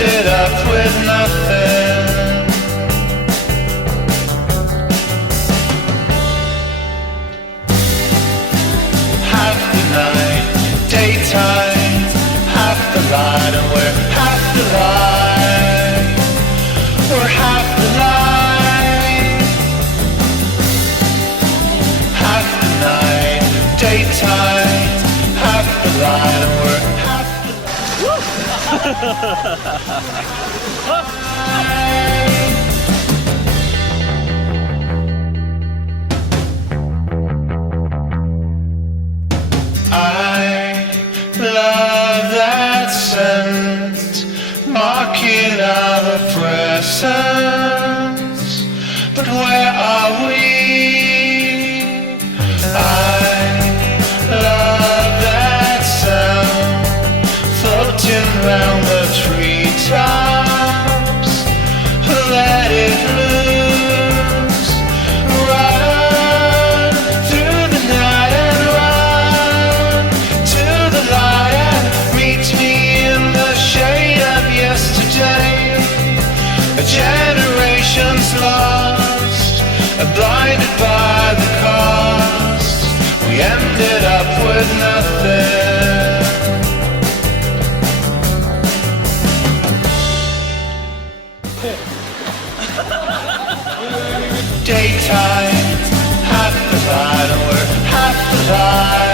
ended up with nothing. Half the night, daytime, half the light, and we're half the light. We're half the light. Half the night, daytime, half the light, and we're half the light. I love that scent, marking our presence. But where are we? I love that sound, floating round the treetops. Let it loose, run through the night and run to the light and meet me in the shade of yesterday. A generation's lost, blinded by the cost. We ended up with nothing. Daytime, half the light, and we're half the light.